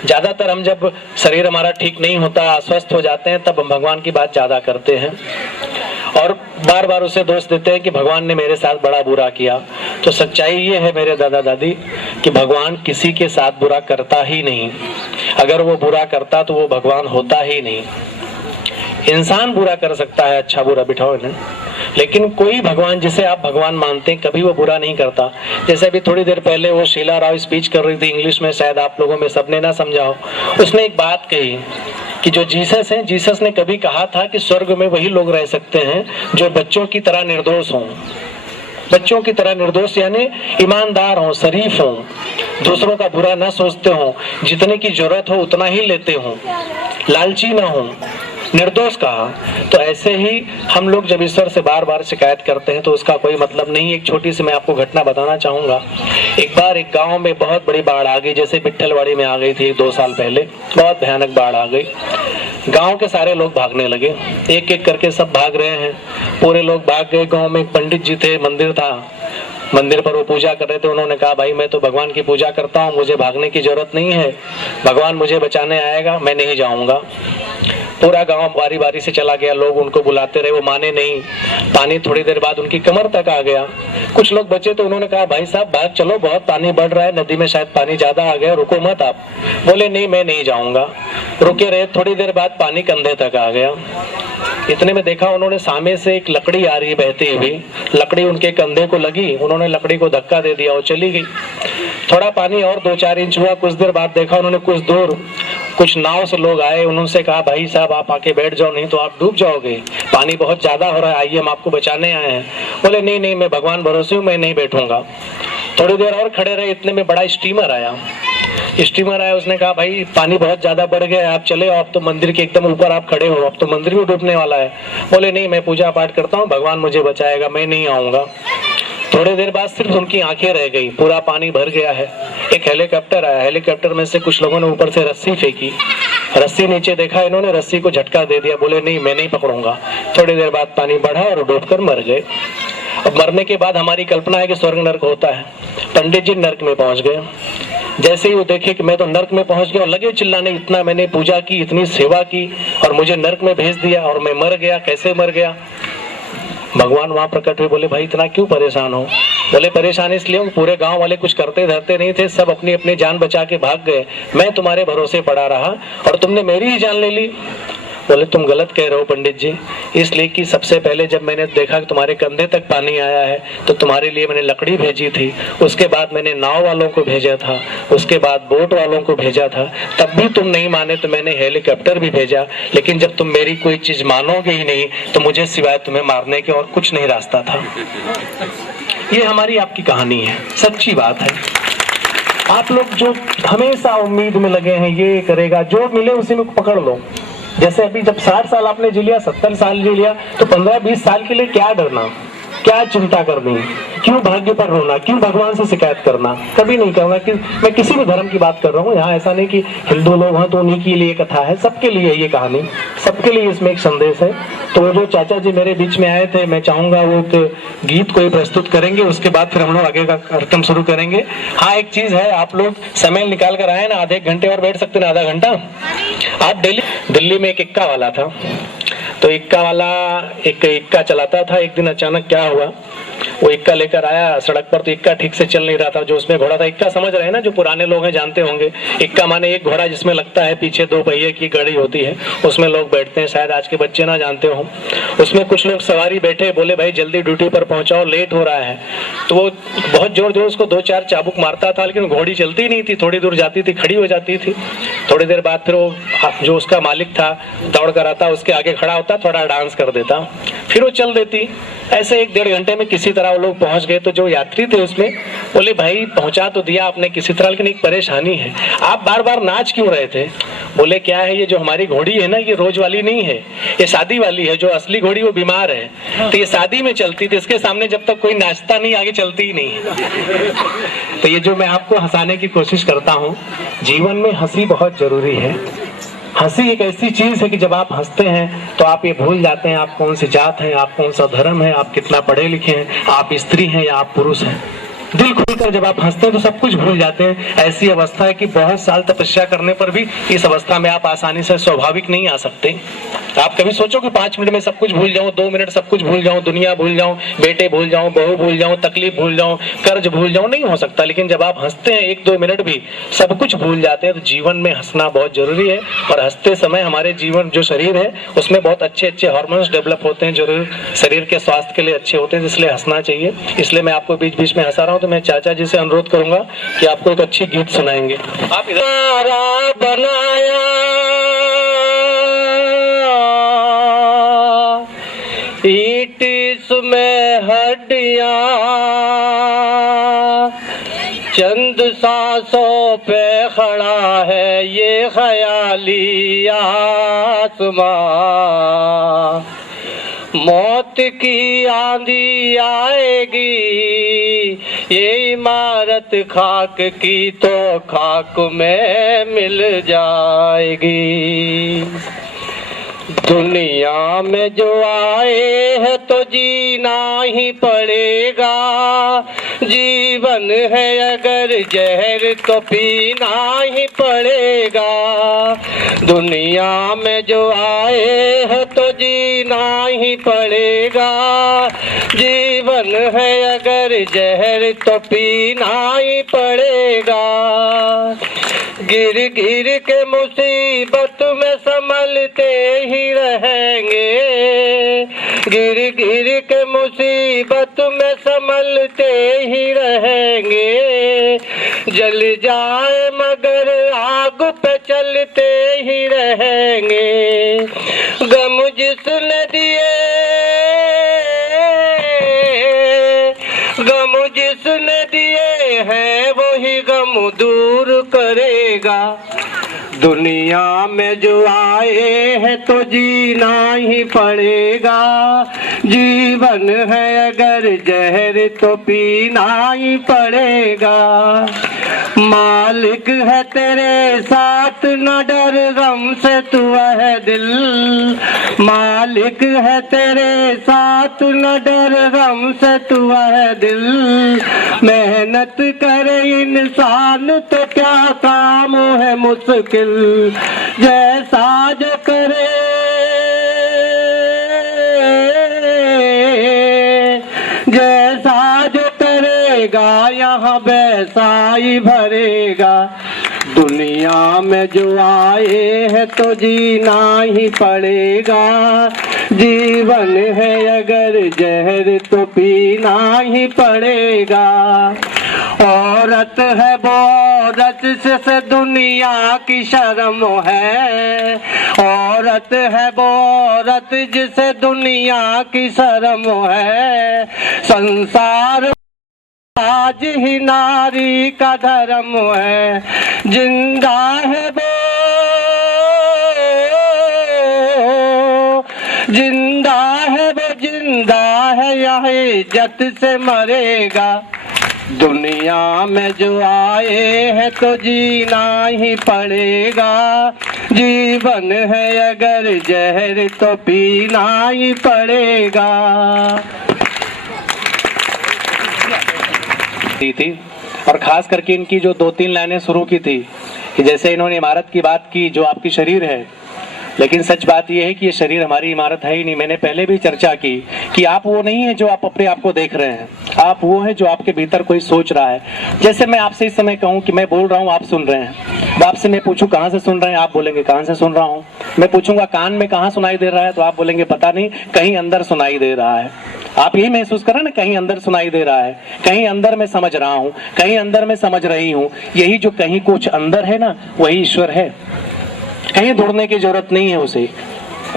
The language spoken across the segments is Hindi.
ज्यादातर हम जब शरीर हमारा ठीक नहीं होता, अस्वस्थ हो जाते हैं, तब हम भगवान की बात ज्यादा करते हैं और बार बार उसे दोष देते हैं कि भगवान ने मेरे साथ बड़ा बुरा किया। तो सच्चाई ये है मेरे दादा दादी कि भगवान किसी के साथ बुरा करता ही नहीं। अगर वो बुरा करता तो वो भगवान होता ही नहीं। इंसान बुरा कर सकता है, अच्छा बुरा बिठाओ इन्हें, लेकिन कोई भगवान जिसे आप भगवान मानते हैं कभी वो बुरा नहीं करता। जैसे अभी थोड़ी देर पहले वो शीला राव स्पीच कर रही थी इंग्लिश में, शायद आप लोगों में सबने ना समझा हो। उसने एक बात कही कि जो जीसस है, जीसस ने कभी कहा था कि स्वर्ग में वही लोग रह सकते हैं जो बच्चों की तरह निर्दोष हों। बच्चों की तरह निर्दोष यानी ईमानदार हों, शरीफ हों, दूसरों का बुरा न सोचते हों, जितने की जरूरत हो उतना ही लेते हों, लालची ना हों, निर्दोष कहा। तो ऐसे ही हम लोग जब ईश्वर से बार बार शिकायत करते हैं तो उसका कोई मतलब नहीं। एक छोटी सी मैं आपको घटना बताना चाहूंगा। एक बार एक गांव में बहुत बड़ी बाढ़ आ गई, जैसे विट्ठलवाड़ी में आ गई थी 2 साल पहले। बहुत भयानक बाढ़ आ गई। गांव के सारे लोग भागने लगे, एक एक करके सब भाग रहे हैं, पूरे लोग भाग गए। गांव में एक पंडित जी थे, मंदिर था, मंदिर पर वो पूजा कर रहे थे। उन्होंने कहा भाई मैं तो भगवान की पूजा करता हूँ, मुझे भागने की जरूरत नहीं है, भगवान मुझे बचाने आएगा, मैं नहीं जाऊंगा। पूरा गांव बारी बारी से चला गया, लोग उनको बुलाते रहे, वो माने नहीं। पानी थोड़ी देर बाद उनकी कमर तक आ गया। कुछ लोग बचे तो उन्होंने कहा भाई साहब भाग चलो, बहुत पानी बढ़ रहा है, नदी में शायद पानी ज्यादा आ गया, रुको मत आप। बोले नहीं मैं नहीं जाऊंगा। रुके रहे, थोड़ी देर बाद पानी कंधे तक आ गया। इतने में देखा उन्होंने सामने से एक लकड़ी आ रही बहती हुई, लकड़ी उनके कंधे को लगी, उन्होंने लकड़ी को धक्का दे दिया, वो चली गई। थोड़ा पानी और 2-4 इंच हुआ। कुछ देर बाद देखा उन्होंने कुछ दूर कुछ नाव से लोग आए, उन्होंने कहा भाई साहब आप आके बैठ जाओ, नहीं तो आप डूब जाओगे, पानी बहुत ज्यादा हो रहा है, आइए हम आपको बचाने आए हैं। बोले नहीं नहीं मैं भगवान भरोसे हूँ, मैं नहीं बैठूंगा। थोड़ी देर और खड़े रहे, इतने में बड़ा स्टीमर आया। स्टीमर आया, उसने कहा भाई पानी बहुत ज्यादा बढ़ गया है, आप चले हो, आप तो मंदिर के एकदम ऊपर आप खड़े हो, अब तो मंदिर भी डूबने वाला है। बोले नहीं मैं पूजा पाठ करता हूँ, भगवान मुझे बचाएगा, मैं नहीं आऊंगा। थोड़ी देर बाद सिर्फ उनकी आंखें रह गई, पूरा पानी भर गया है। एक हेलीकॉप्टर आया, हेलीकॉप्टर में से कुछ लोगों ने ऊपर से रस्सी फेंकी, रस्सी नीचे देखा इन्होंने, रस्सी को झटका दे दिया। बोले नहीं मैं नहीं पकड़ूंगा। थोड़ी देर बाद पानी बढ़ा और डूबकर मर गए। अब मरने के बाद हमारी कल्पना है कि स्वर्ग नर्क होता है। पंडित जी नर्क में पहुंच गए। जैसे ही वो देखे कि मैं तो नर्क में पहुंच गया, और लगे चिल्लाने, इतना मैंने पूजा की, इतनी सेवा की और मुझे नर्क में भेज दिया और मैं मर गया, कैसे मर गया। भगवान वहां प्रकट हुए, बोले भाई इतना क्यों परेशान हो। बोले परेशान इसलिए पूरे गांव वाले कुछ करते धरते नहीं थे, सब अपनी अपनी जान बचा के भाग गए, मैं तुम्हारे भरोसे पड़ा रहा और तुमने मेरी ही जान ले ली। बोले तुम गलत कह रहे हो पंडित जी, इसलिए कि सबसे पहले जब मैंने देखा कि तुम्हारे कंधे तक पानी आया है तो तुम्हारे लिए मैंने लकड़ी भेजी थी, उसके बाद मैंने नाव वालों को भेजा था, उसके बाद बोट वालों को भेजा था, तब भी तुम नहीं माने तो मैंने हेलीकॉप्टर भी भेजा। लेकिन जब तुम मेरी कोई चीज मानोगे ही नहीं तो मुझे सिवाय तुम्हें मारने के और कुछ नहीं रास्ता था। ये हमारी आपकी कहानी है, सच्ची बात है। आप लोग जो हमेशा उम्मीद में लगे हैं ये करेगा, जो मिले उसी में पकड़ लो। जैसे अभी जब 60 साल आपने जी लिया, 70 साल जी लिया, तो 15-20 साल के लिए क्या डरना, क्या चिंता करनी, क्यों भाग्य पर रोना, क्यों भगवान से शिकायत करना। कभी नहीं कहूंगा कि मैं किसी भी धर्म की बात कर रहा हूँ, यहाँ ऐसा नहीं कि हिंदू लोग हैं तो उन्हीं के लिए कथा है, सबके लिए ये कहानी, सबके लिए इसमें एक संदेश है। तो वो जो चाचा जी मेरे बीच में आए थे, मैं चाहूंगा वो एक गीत कोई प्रस्तुत करेंगे, उसके बाद फिर हम लोग आगे का कार्यक्रम शुरू करेंगे। हाँ एक चीज है, आप लोग समय निकाल कर आए ना, आधे एक घंटे और बैठ सकते ना, आधा घंटा। आप दिल्ली में एक इक्का वाला था, तो इक्का वाला एक इक्का चलाता था। एक दिन अचानक क्या हुआ, वो इक्का लेकर आया सड़क पर, तो इक्का ठीक से चल नहीं रहा था। जो उसमें घोड़ा था, इक्का समझ रहे हैं ना, जो पुराने लोग हैं जानते होंगे, इक्का माने एक घोड़ा जिसमें लगता है पीछे 2 पहिए की गाड़ी होती है, उसमें लोग बैठते हैं, शायद आज के बच्चे ना जानते हो। उसमें कुछ लोग सवारी बैठे, बोले भाई जल्दी ड्यूटी पर पहुंचाओ, लेट हो रहा है। तो वो बहुत जोर जोर उसको 2-4 चाबुक मारता था, लेकिन घोड़ी चलती नहीं थी, थोड़ी दूर जाती थी, खड़ी हो जाती थी। थोड़ी देर बाद फिर वो जो उसका मालिक था दौड़ कर आता, उसके आगे खड़ा होता, थोड़ा डांस कर देता, फिर वो चल देती। ऐसे 1-1.5 घंटे में किसी तरह वो लोग पहुंच गए। तो जो यात्री थे उसमें बोले भाई पहुंचा तो दिया आपने किसी तरह, लेकिन एक परेशानी है, आप बार बार नाच क्यों रहे थे। बोले क्या है, ये जो हमारी घोड़ी है ना, ये रोज वाली नहीं है, ये शादी वाली है। जो असली घोड़ी वो बीमार है, तो ये शादी में चलती थी, इसके सामने जब तक कोई नाचता नहीं आगे चलती ही नहीं। तो ये जो मैं आपको हंसाने की कोशिश करता हूँ, जीवन में हंसी बहुत जरूरी है। हंसी एक ऐसी चीज है कि जब आप हंसते हैं तो आप ये भूल जाते हैं आप कौन सी जात हैं, आप कौन सा धर्म है, आप कितना पढ़े लिखे हैं, आप स्त्री हैं या आप पुरुष हैं। दिल खुलकर जब आप हंसते हैं तो सब कुछ भूल जाते हैं। ऐसी अवस्था है कि बहुत साल तपस्या करने पर भी इस अवस्था में आप आसानी से स्वाभाविक नहीं आ सकते। आप कभी सोचो कि 5 मिनट में सब कुछ भूल जाऊं, 2 मिनट सब कुछ भूल जाऊं, दुनिया भूल जाऊं, बेटे भूल जाऊं, बहू भूल जाऊं, तकलीफ भूल जाऊं, कर्ज भूल जाऊं, नहीं हो सकता। लेकिन जब आप हंसते हैं 1-2 मिनट भी सब कुछ भूल जाते हैं। तो जीवन में हंसना बहुत जरूरी है और हंसते समय हमारे जीवन जो शरीर है उसमें बहुत अच्छे हार्मोन्स डेवलप होते हैं, जो शरीर के स्वास्थ्य के लिए अच्छे होते हैं, इसलिए हंसना चाहिए। इसलिए मैं आपको बीच बीच में हंसा रहा हूँ। तो मैं चाचा जी से अनुरोध करूंगा कि आपको एक अच्छी गीत सुनाएंगे। आप इधर बनाया ईट इसमें हड्डियां, चंद सांसों पे खड़ा है ये ख्याली आसमां। मौत की आंधी आएगी, ये इमारत खाक की तो खाक में मिल जाएगी। दुनिया में जो आए है तो जीना ही पड़ेगा, जीवन है अगर जहर तो पीना ही पड़ेगा। दुनिया में जो आए है तो जीना ही पड़ेगा, जीवन है अगर जहर तो पीना ही पड़ेगा। गिर गिर के मुसीबत में संभलते ही रहेंगे, गिर गिर के मुसीबत में संभलते ही रहेंगे। जल जाए मगर आग पे चलते ही रहेंगे। गम जिसने दिए, गम जिसने दिए हैं वही गम दूर करेगा। दुनिया में जो आए हैं तो जीना ही पड़ेगा, जीवन है अगर जहर तो पीना ही पड़ेगा। मालिक है तेरे साथ न डर गम से तू है दिल, मालिक है तेरे साथ न डर गम से तू है दिल। मेहनत करे इंसान तो क्या काम है मुश्किल, जैसा जो करे जैसा जो करेगा यहाँ वैसा ही भरेगा। दुनिया में जो आए हैं तो जीना ही पड़ेगा, जीवन है अगर जहर तो पीना ही पड़ेगा। औरत है वो औरत से दुनिया की शर्म है, औरत है वो औरत जिसे दुनिया की शर्म है। संसार आज ही नारी का धर्म है, जिंदा है वो, जिंदा है वो, जिंदा है यह इज्जत से मरेगा। दुनिया में जो आए हैं तो जीना ही पड़ेगा, जीवन है अगर जहर तो पीना ही पड़ेगा। थी और खास करके इनकी जो 2-3 लाइनें शुरू की थी कि जैसे इन्होंने इमारत की बात की जो आपकी शरीर है, लेकिन सच बात यह है कि ये शरीर हमारी इमारत है ही नहीं। मैंने पहले भी चर्चा की कि आप वो नहीं है जो आप अपने आप को देख रहे हैं, आप वो है जो आपके भीतर कोई सोच रहा है। जैसे मैं आपसे इस समय कहूँ कि मैं बोल रहा हूँ, आप सुन रहे हैं, अब आपसे मैं पूछूं कहाँ से सुन रहे हैं, आप बोलेंगे कहाँ से सुन रहा हूँ। मैं पूछूंगा कान में कहाँ सुनाई दे रहा है, तो आप बोलेंगे पता नहीं, कहीं अंदर सुनाई दे रहा है। आप यही महसूस करें ना, कहीं अंदर सुनाई दे रहा है, कहीं अंदर मैं समझ रहा हूँ, कहीं अंदर मैं समझ रही हूँ। यही जो कहीं कुछ अंदर है ना, वही ईश्वर है। कहीं ढूंढने की जरूरत नहीं है उसे।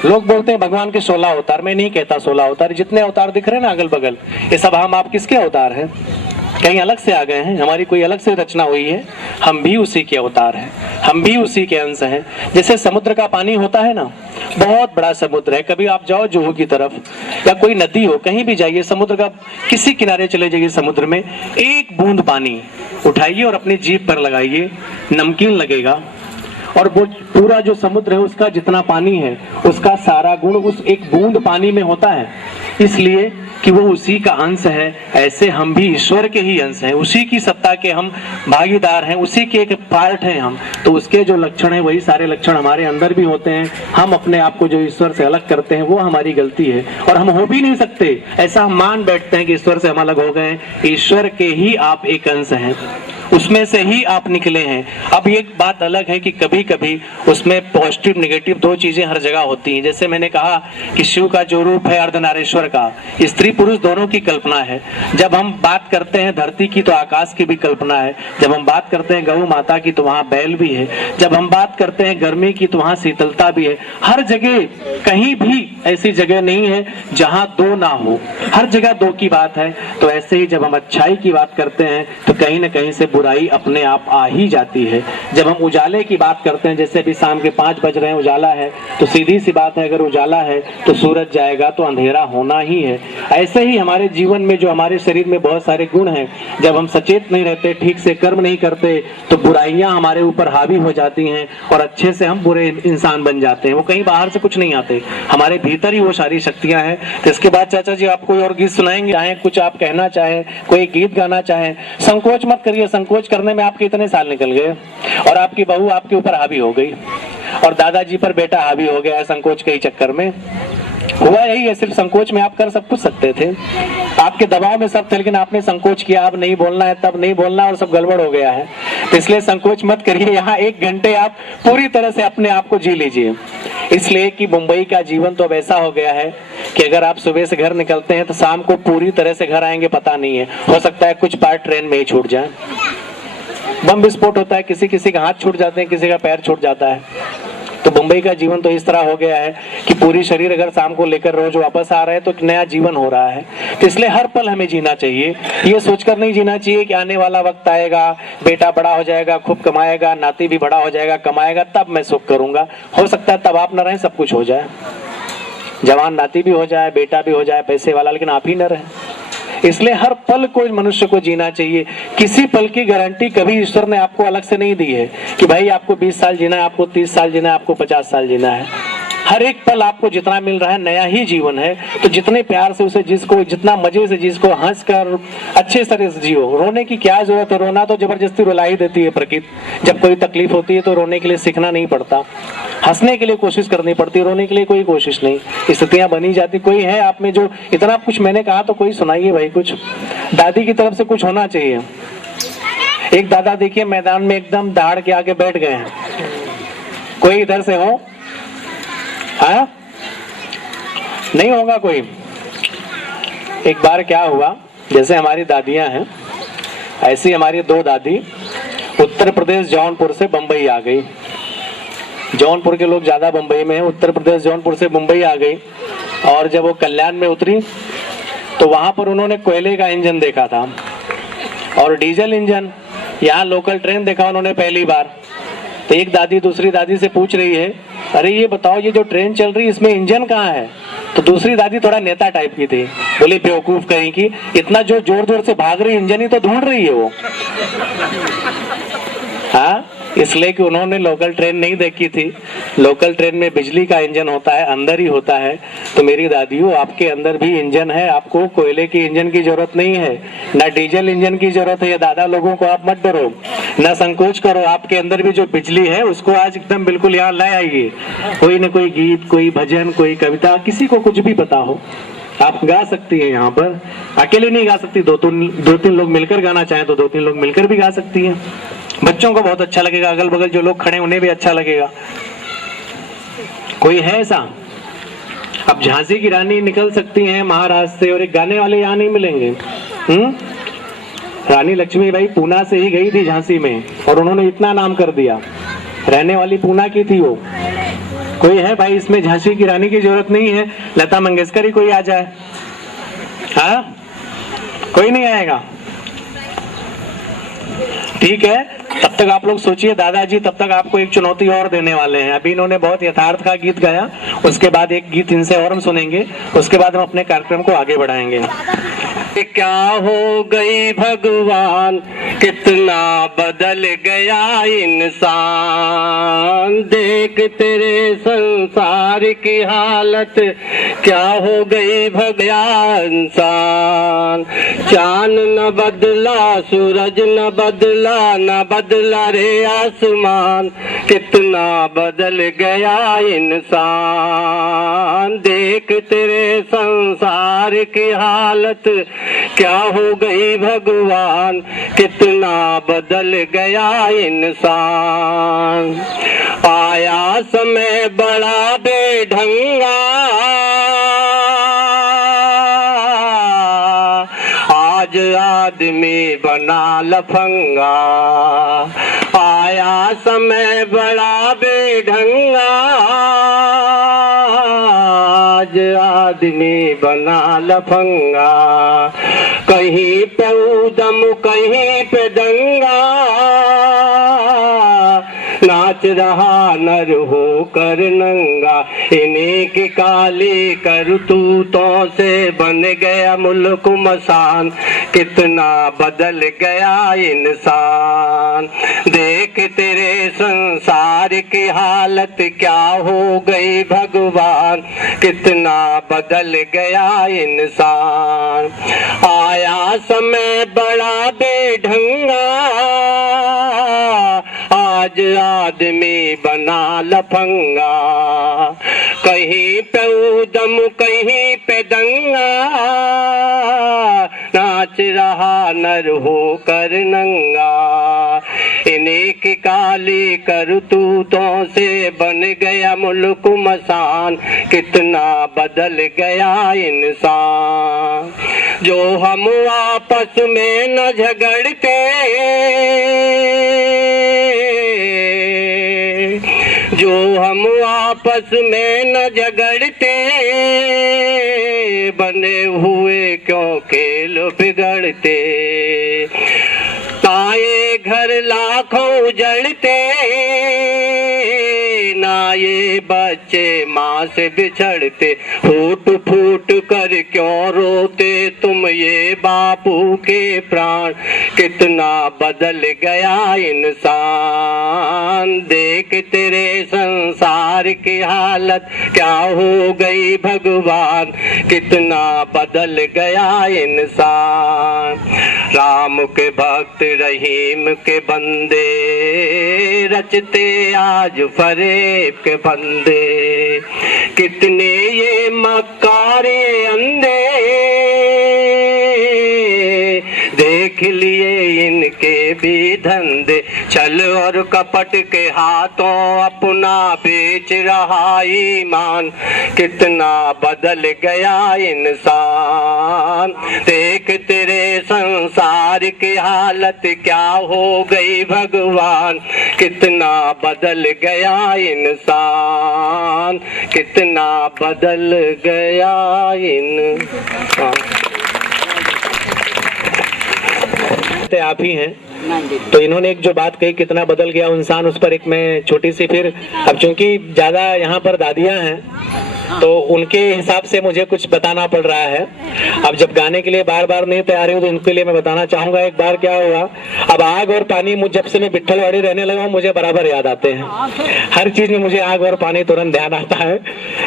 लोग बोलते हैं भगवान के 16 अवतार, मैं नहीं कहता 16 अवतार। जितने अवतार दिख रहे हैं ना अगल बगल, ये सब हम आप किसके अवतार हैं? कहीं अलग से आ गए हैं, हमारी कोई अलग से रचना हुई है, हम भी उसी के अवतार हैं, हम भी उसी के अंश हैं। जैसे समुद्र का पानी होता है ना, बहुत बड़ा समुद्र है, कभी आप जाओ जुहू की तरफ या कोई नदी हो, कहीं भी जाइए, समुद्र का किसी किनारे चले जाइए, समुद्र में एक बूंद पानी उठाइए और अपनी जीभ पर लगाइए, नमकीन लगेगा। और वो पूरा जो समुद्र है उसका जितना पानी है, उसका सारा गुण उस एक बूंद पानी में होता है। इसलिए कि वो उसी का अंश है। ऐसे हम भी ईश्वर के ही अंश हैं, उसी की सत्ता के हम भागीदार हैं, उसी के एक पार्ट हैं हम। तो उसके जो लक्षण हैं वही सारे लक्षण हमारे अंदर भी होते हैं। हम अपने आप को जो ईश्वर से अलग करते हैं वो हमारी गलती है, और हम हो भी नहीं सकते। ऐसा हम मान बैठते हैं कि ईश्वर से हम अलग हो गए। ईश्वर के ही आप एक अंश हैं, उसमें से ही आप निकले हैं। अब एक बात अलग है कि कभी कभी उसमें पॉजिटिव नेगेटिव दो चीजें हर जगह होती हैं। जैसे मैंने कहा कि शिव का जो रूप है अर्धनारीश्वर का, स्त्री पुरुष दोनों की कल्पना है। जब हम बात करते हैं धरती की तो आकाश की भी कल्पना है। जब हम बात करते हैं गौ माता की तो वहां बैल भी है। जब हम बात करते हैं गर्मी की तो वहां शीतलता भी है। हर जगह, कहीं भी ऐसी जगह नहीं है जहां दो ना हो, हर जगह दो की बात है। तो ऐसे ही जब हम अच्छाई की बात करते हैं तो कहीं ना कहीं से बुराई अपने आप आ ही जाती है। जब हम उजाले की बात करते हैं, जैसे अभी शाम के 5 बज रहे हैं, उजाला है, तो सीधी सी बात है अगर उजाला है तो सूरज जाएगा तो अंधेरा होना ही है। ऐसे ही हमारे जीवन में जो हमारे शरीर में बहुत सारे गुण हैं, जब हम सचेत नहीं रहते, ठीक से कर्म नहीं करते, तो बुराइयां हमारे ऊपर हावी हो जाती हैं और अच्छे से हम बुरे इंसान बन जाते हैं। वो कहीं बाहर से कुछ नहीं आते, हमारे भीतर ही वो सारी शक्तियां हैं। तो इसके बाद चाचा जी आप कोई और गीत सुनाएंगे, चाहे कुछ आप कहना चाहें, कोई गीत गाना चाहें, संकोच मत करिए। संकोच करने में आपके इतने साल निकल गए और आपकी बहू आपके ऊपर हावी हो गई और दादाजी पर बेटा हावी हो गया है संकोच के ही चक्कर में। हुआ यही है, सिर्फ संकोच में आप कर सब कुछ सकते थे, आपके दबाव में सब थे, लेकिन आपने संकोच किया। अब नहीं बोलना है, तब नहीं बोलना, और सब गड़बड़ हो गया है। तो इसलिए संकोच मत करिए। यहाँ 1 घंटे आप पूरी तरह से अपने आप को जी लीजिए। इसलिए कि मुंबई का जीवन तो अब ऐसा हो गया है कि अगर आप सुबह से घर निकलते हैं तो शाम को पूरी तरह से घर आएंगे पता नहीं है। हो सकता है कुछ पार्ट ट्रेन में ही छूट जाए, बम विस्फोट होता है, किसी किसी का हाथ छूट जाते हैं, किसी का पैर छूट जाता है। तो मुंबई का जीवन तो इस तरह हो गया है कि पूरी शरीर अगर शाम को लेकर रोज वापस आ रहा है तो एक नया जीवन हो रहा है। तो इसलिए हर पल हमें जीना चाहिए। ये सोचकर नहीं जीना चाहिए कि आने वाला वक्त आएगा, बेटा बड़ा हो जाएगा, खूब कमाएगा, नाती भी बड़ा हो जाएगा, कमाएगा, तब मैं सुख करूंगा। हो सकता है तब आप न रहें, सब कुछ हो जाए, जवान नाती भी हो जाए, बेटा भी हो जाए, पैसे वाला, लेकिन आप ही न रहें। इसलिए हर पल को मनुष्य को जीना चाहिए। किसी पल की गारंटी कभी ईश्वर ने आपको अलग से नहीं दी है कि भाई आपको 20 साल जीना है, आपको 30 साल जीना है, आपको 50 साल जीना है। हर एक पल आपको जितना मिल रहा है नया ही जीवन है। तो जितने प्यार से उसे जिसको, जितना मजे से जिसको, हंस कर अच्छे तरह से जियो। रोने की क्या जरूरत है, रोना तो जबरदस्ती रुला ही देती है प्रकृति। जब कोई तकलीफ होती है तो रोने के लिए सीखना नहीं पड़ता, हंसने के लिए कोशिश करनी पड़ती है, रोने के लिए कोई कोशिश नहीं। स्थितियां बनी जाती। कोई है आप में जो इतना कुछ मैंने कहा तो कोई सुनाइए भाई कुछ, दादी की तरफ से कुछ होना चाहिए। एक दादा देखिए मैदान में एकदम दहाड़ के आके बैठ गए हैं, कोई इधर से हो? हाँ, नहीं होगा कोई। एक बार क्या हुआ, जैसे हमारी दादियां हैं ऐसी हमारी 2 दादी उत्तर प्रदेश जौनपुर से बंबई आ गई। जौनपुर के लोग ज्यादा बंबई में हैं, उत्तर प्रदेश जौनपुर से मुंबई आ गई। और जब वो कल्याण में उतरी तो वहां पर उन्होंने कोयले का इंजन देखा था और डीजल इंजन। यहाँ लोकल ट्रेन देखा उन्होंने पहली बार। तो एक दादी दूसरी दादी से पूछ रही है, अरे ये बताओ ये जो ट्रेन चल रही है इसमें इंजन कहाँ है? तो दूसरी दादी थोड़ा नेता टाइप की थी, बोली बेवकूफ कहीं की, इतना जो जोर जोर से भाग रही इंजन ही तो ढूंढ रही है वो। हाँ, इसलिए कि उन्होंने लोकल ट्रेन नहीं देखी थी। लोकल ट्रेन में बिजली का इंजन होता है, अंदर ही होता है। तो मेरी दादियों, आपके अंदर भी इंजन है, आपको कोयले की इंजन की जरूरत नहीं है, ना डीजल इंजन की जरूरत है। ये दादा लोगों को आप मत डरो, ना संकोच करो। आपके अंदर भी जो बिजली है उसको आज एकदम बिल्कुल यहाँ ले आइए। कोई न कोई गीत, कोई भजन, कोई कविता, किसी को कुछ भी पता हो आप गा सकती है। यहाँ पर अकेले नहीं गा सकती, 2-3 लोग मिलकर गाना चाहें तो 2-3 लोग मिलकर भी गा सकती हैं। बच्चों को बहुत अच्छा लगेगा, अगल बगल जो लोग खड़े उन्हें भी अच्छा लगेगा। कोई है ऐसा? अब झांसी की रानी निकल सकती हैं महाराष्ट्र से और एक गाने वाले यहाँ नहीं मिलेंगे। रानी लक्ष्मीबाई पूना से ही गई थी झांसी में और उन्होंने इतना नाम कर दिया, रहने वाली पूना की थी वो। कोई है भाई इसमें? झांसी की रानी की जरूरत नहीं है, लता मंगेशकर ही कोई आ जाए। हाँ, कोई नहीं आएगा, ठीक है। तब तक आप लोग सोचिए दादाजी, तब तक आपको एक चुनौती और देने वाले हैं। अभी इन्होंने बहुत यथार्थ का गीत गाया, उसके बाद एक गीत इनसे और हम सुनेंगे, उसके बाद हम अपने कार्यक्रम को आगे बढ़ाएंगे। क्या हो गई भगवान, कितना बदल गया इंसान, दे देख तेरे संसार की हालत क्या हो गई भगया इंसान। चांद न बदला, सूरज न बदला, न बदला रे आसमान, कितना बदल गया इंसान। देख तेरे संसार की हालत क्या हो गई भगवान, कितना बदल गया इंसान। आया समय बड़ा बेढंगा, आज आदमी बना लफंगा। आया समय बड़ा बेढंगा, आज आदमी बना लफंगा। कहीं पे उदम कहीं पे दंगा, नाच रहा नर हो कर नंगा। इन्हीं की काली करतूतों से बन गया मुल्क मसान, कितना बदल गया इंसान। देख तेरे संसार की हालत क्या हो गई भगवान, कितना बदल गया इंसान। आया समय बड़ा बेढंगा, आज आदमी बना लफंगा। कहीं पे उदम कहीं पे दंगा, नाच रहा नर हो कर नंगा। इन्हीं की काली करतूतों से बन गया मुल्क मसान, कितना बदल गया इंसान। जो हम आपस में न झगड़ते, जो हम आपस में न झगड़ते, बने हुए क्यों खेल बिगड़ते। ताए घर लाखों उजड़ते, ना ये बच्चे माँ से बिछड़ते। फूट फूट कर क्यों रोते तुम ये बापू के प्राण, कितना बदल गया इंसान। देख तेरे संसार की हालत क्या हो गई भगवान, कितना बदल गया इंसान। राम के भक्त रहीम के बंदे, रचते आज फरेब के बंदे। कितने ये मक्कारे अंधे, देख लिए इनके भी धंधे। छल और कपट के हाथों अपना बेच रहा ईमान, कितना बदल गया इंसान। देख तेरे संसार की हालत क्या हो गई भगवान, कितना बदल गया इंसान, कितना बदल गया इंसान। आप ही हैं, तो इन्होंने एक जो बात कही कितना बदल गया इंसान, उस पर एक मैं छोटी सी फिर, अब चूंकि ज्यादा यहाँ पर दादियां हैं तो उनके हिसाब से मुझे कुछ बताना पड़ रहा है। अब जब गाने के लिए बार बार नहीं तैयार हूँ तो उनके लिए मैं बताना चाहूंगा। एक बार क्या हुआ, अब आग और पानी, मुझ जब से मैं विट्ठलवाड़ी रहने लगा हूँ मुझे बराबर याद आते हैं। हर चीज में मुझे आग और पानी तुरंत ध्यान आता है।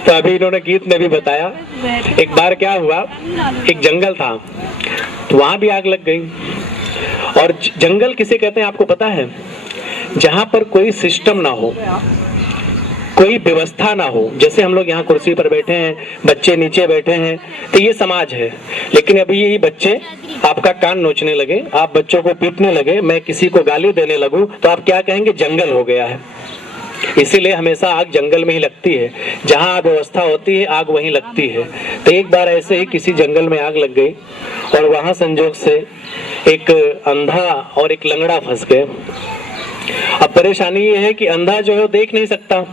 तो अभी इन्होंने गीत में भी बताया। एक बार क्या हुआ, एक जंगल था तो वहां भी आग लग गई। और जंगल किसे कहते हैं आपको पता है? जहां पर कोई सिस्टम ना हो, कोई व्यवस्था ना हो। जैसे हम लोग यहाँ कुर्सी पर बैठे हैं, बच्चे नीचे बैठे हैं, तो ये समाज है। लेकिन अभी यही बच्चे आपका कान नोचने लगे, आप बच्चों को पीटने लगे, मैं किसी को गाली देने लगूं, तो आप क्या कहेंगे? जंगल हो गया है। इसीलिए हमेशा आग जंगल में ही लगती है। जहाँ व्यवस्था होती है आग वहीं लगती है। तो एक बार ऐसे ही किसी जंगल में आग लग गई और वहां संजोग से एक अंधा और एक लंगड़ा फंस गए। अब परेशानी ये है कि अंधा जो है देख नहीं सकता,